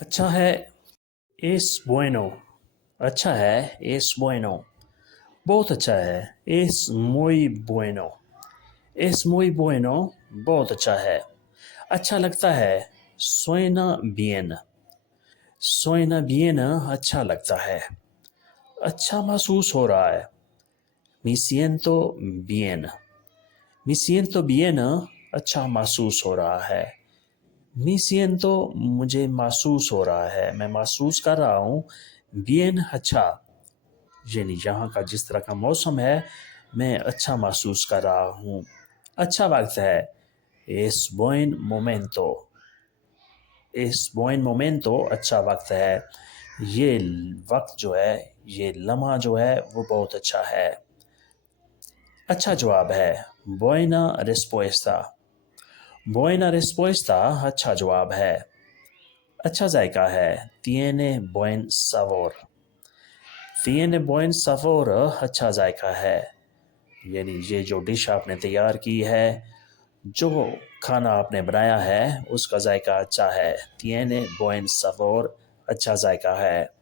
अच्छा है, es bueno। अच्छा है, es bueno। बहुत अच्छा है, es muy bueno। Es muy bueno, बहुत अच्छा है। अच्छा लगता है, suena bien। suena bien, अच्छा लगता है। अच्छा महसूस हो रहा है, me siento bien। me siento bien, अच्छा महसूस हो रहा है। me siento मुझे महसूस हो रहा है, मैं महसूस कर रहा हूँ। bien अच्छा, यानी यहाँ का जिस तरह का मौसम है मैं अच्छा महसूस कर रहा हूँ। अच्छा वक्त है, es buen momento। es buen momento अच्छा वक्त है। ये वक्त जो है, ये लम्हा जो है वो बहुत अच्छा है। अच्छा जवाब है, buena respuesta। buena respuesta अच्छा जवाब है। अच्छा जायका है, tiene buen sabor। tiene buen sabor अच्छा जायका है, यानी ये जो डिश आपने तैयार की है, जो खाना आपने बनाया है उसका जायका अच्छा है। tiene buen sabor अच्छा जायका है।